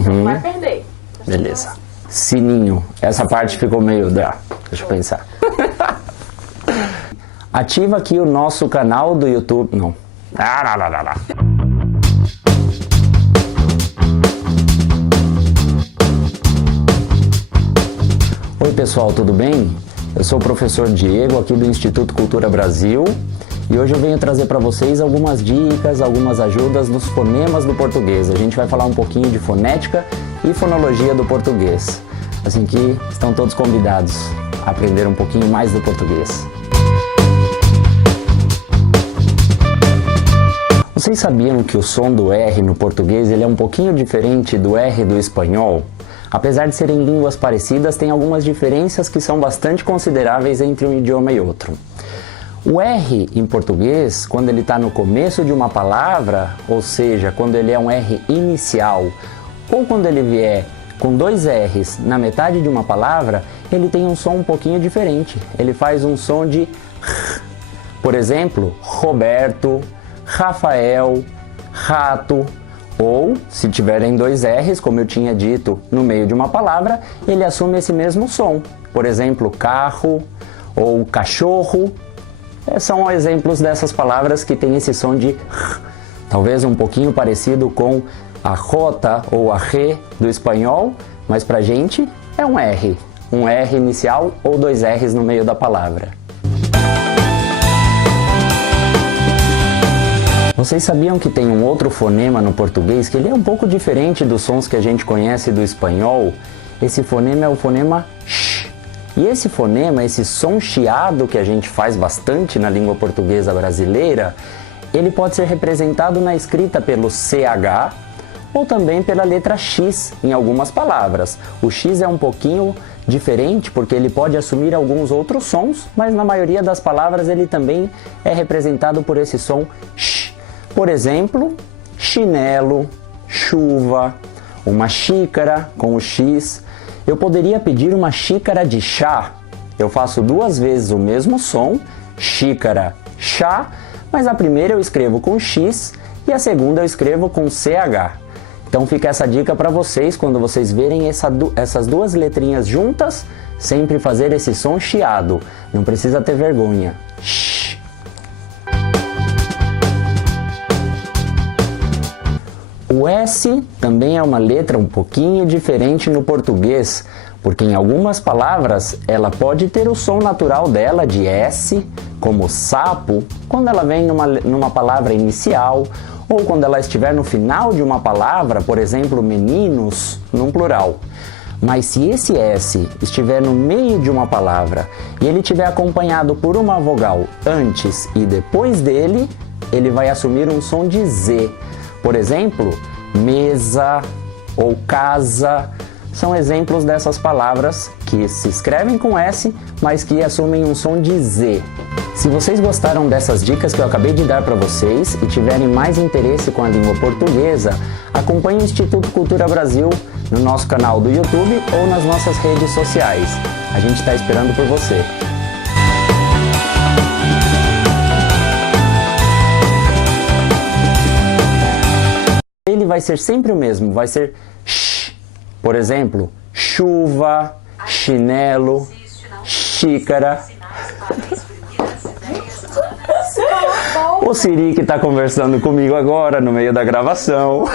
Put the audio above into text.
Não vai perder. Beleza. Sininho. Essa parte ficou meio... Deixa eu pensar. Ativa aqui o nosso canal do YouTube. Não. Oi pessoal, tudo bem? Eu sou o professor Diego aqui do Instituto Cultura Brasil e hoje eu venho trazer para vocês algumas dicas, algumas ajudas dos fonemas do português. A gente vai falar um pouquinho de fonética e fonologia do português. Assim que estão todos convidados a aprender um pouquinho mais do português. Vocês sabiam que o som do R no português ele é um pouquinho diferente do R do espanhol? Apesar de serem línguas parecidas, tem algumas diferenças que são bastante consideráveis entre um idioma e outro. O R em português, quando ele está no começo de uma palavra, ou seja, quando ele é um R inicial, ou quando ele vier com dois R's na metade de uma palavra, ele tem um som um pouquinho diferente. Ele faz um som de R. Por exemplo, Roberto, Rafael, rato, ou, se tiverem dois R's, como eu tinha dito, no meio de uma palavra, ele assume esse mesmo som. Por exemplo, carro ou cachorro. São exemplos dessas palavras que têm esse som de R. Talvez um pouquinho parecido com a J ou a R do espanhol, mas pra gente é um R. Um R inicial ou dois R's no meio da palavra. Vocês sabiam que tem um outro fonema no português que ele é um pouco diferente dos sons que a gente conhece do espanhol? Esse fonema é o fonema sh. E esse fonema, esse som chiado que a gente faz bastante na língua portuguesa brasileira, ele pode ser representado na escrita pelo CH ou também pela letra X em algumas palavras. O X é um pouquinho diferente porque ele pode assumir alguns outros sons, mas na maioria das palavras ele também é representado por esse som sh. Por exemplo, chinelo, chuva, uma xícara com o X. Eu poderia pedir uma xícara de chá. Eu faço duas vezes o mesmo som, xícara, chá, mas a primeira eu escrevo com X e a segunda eu escrevo com CH. Então fica essa dica para vocês, quando vocês verem essas duas letrinhas juntas, sempre fazer esse som chiado. Não precisa ter vergonha. Shh. O S também é uma letra um pouquinho diferente no português, porque em algumas palavras ela pode ter o som natural dela de S, como sapo, quando ela vem numa palavra inicial, ou quando ela estiver no final de uma palavra, por exemplo, meninos, num plural. Mas se esse S estiver no meio de uma palavra e ele estiver acompanhado por uma vogal antes e depois dele, ele vai assumir um som de Z. Por exemplo, mesa ou casa são exemplos dessas palavras que se escrevem com S, mas que assumem um som de Z. Se vocês gostaram dessas dicas que eu acabei de dar para vocês e tiverem mais interesse com a língua portuguesa, acompanhe o Instituto Cultura Brasil no nosso canal do YouTube ou nas nossas redes sociais. A gente está esperando por você. Ele vai ser sempre o mesmo, vai ser sh. Por exemplo, chuva, chinelo, xícara. O Siri que está conversando comigo agora no meio da gravação.